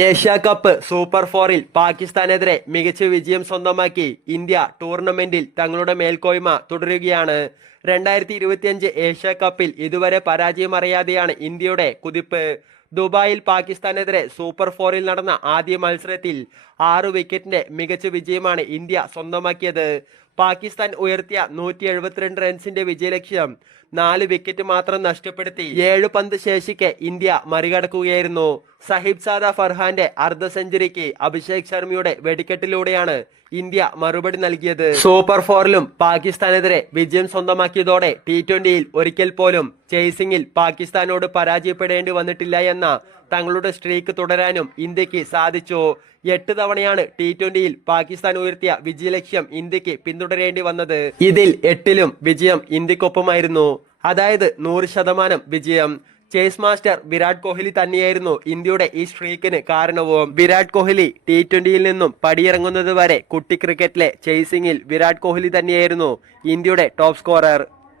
Asia cup super ഫോറിൽ പാകിസ്ഥാനെതിരെ മികച്ച വിജയം സ്വന്തമാക്കി ഇന്ത്യ ടൂർണമെന്റിൽ തങ്ങളുടെ മേൽക്കോയ്മ തുടരുകയാണ്. രണ്ടായിരത്തി ഇരുപത്തിയഞ്ച് ഏഷ്യ കപ്പിൽ ഇതുവരെ പരാജയമറിയാതെയാണ് ഇന്ത്യയുടെ കുതിപ്പ്. ദുബായിൽ പാകിസ്ഥാനെതിരെ സൂപ്പർ ഫോറിൽ നടന്ന ആദ്യ മത്സരത്തിൽ ആറു വിക്കറ്റിന്റെ മികച്ച വിജയമാണ് ഇന്ത്യ സ്വന്തമാക്കിയത്. പാകിസ്ഥാൻ ഉയർത്തിയ നൂറ്റി എഴുപത്തിരണ്ട് റൺസിന്റെ വിജയലക്ഷ്യം നാല് വിക്കറ്റ് മാത്രം നഷ്ടപ്പെടുത്തി. ഏഴ് പന്ത് ശേഷിക്കെ ഇന്ത്യ മറികടക്കുകയായിരുന്നു. സഹിബ് സാദ ഫർഹാന്റെ അർദ്ധ സെഞ്ചുറിക്ക് അഭിഷേക് ശർമ്മയുടെ വെടിക്കെട്ടിലൂടെയാണ് ഇന്ത്യ മറുപടി നൽകിയത്. സൂപ്പർ ഫോറിലും പാകിസ്ഥാനെതിരെ വിജയം സ്വന്തമാക്കിയതോടെ ടി ട്വന്റിയിൽ ഒരിക്കൽ പോലും ചേസിംഗിൽ പാകിസ്ഥാനോട് പരാജയപ്പെടേണ്ടി വന്നിട്ടില്ല എന്ന തങ്ങളുടെ സ്ട്രീക്ക് തുടരാനും ഇന്ത്യയ്ക്ക് സാധിച്ചു. എട്ട് തവണയാണ് ടി ട്വന്റിയിൽ പാകിസ്ഥാൻ ഉയർത്തിയ വിജയലക്ഷ്യം ഇന്ത്യയ്ക്ക് പിന്തുടരേണ്ടി വന്നത്. ഇതിൽ എട്ടിലും വിജയം ഇന്ത്യക്കൊപ്പമായിരുന്നു. അതായത് നൂറ് ശതമാനം വിജയം. ചേസ് മാസ്റ്റർ വിരാട് കോഹ്ലി തന്നെയായിരുന്നു ഇന്ത്യയുടെ ഈ സ്ട്രീക്കിന് കാരണവും. വിരാട് കോഹ്ലി ടി ട്വന്റിയിൽ നിന്നും പടിയിറങ്ങുന്നത് വരെ കുട്ടി ക്രിക്കറ്റിലെ ചേസിംഗിൽ വിരാട് കോഹ്ലി തന്നെയായിരുന്നു ഇന്ത്യയുടെ ടോപ്പ് സ്കോറർ